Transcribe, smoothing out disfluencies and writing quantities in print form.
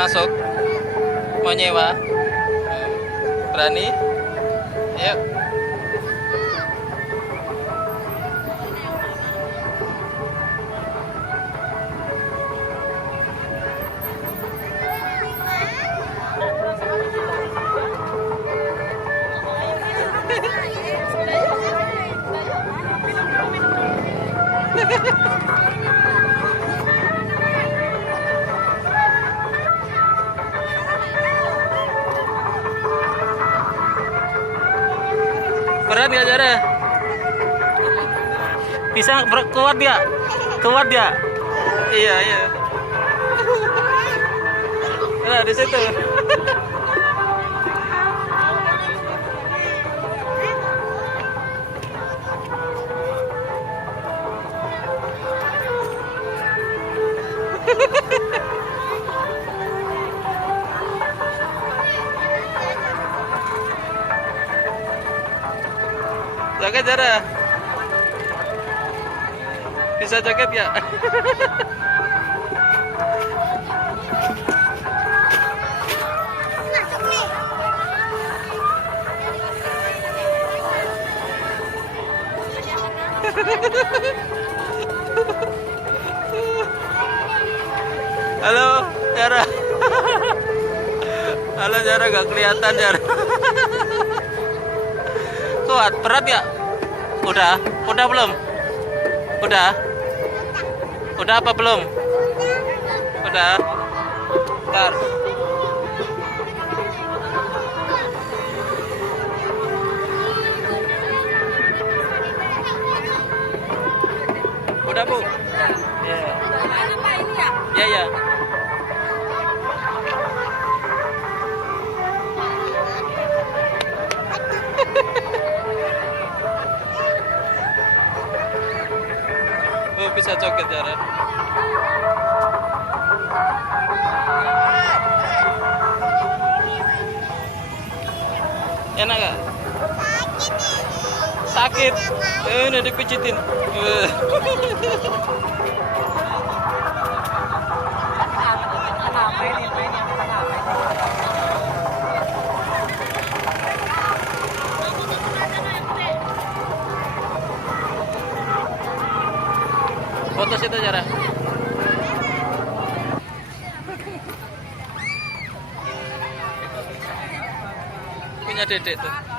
masuk? Mau nyewa? Berani? Yuk. Berat gak Zara? Bisa kuat dia? Kuat dia? Iya, iya. Nah, di situ. Joget Zara? Bisa joget ya? Halo Zara. Halo Zara, gak kelihatan Zara. Kuat, berat ya? Udah belum? Udah apa belum? Udah. Ntar. Udah Bu? Iya. Iya, iya. Oh, bisa joget Zara. Enak gak? Sakit. Ini dipijitin. Foto situ Zara. Punya dedek tuh.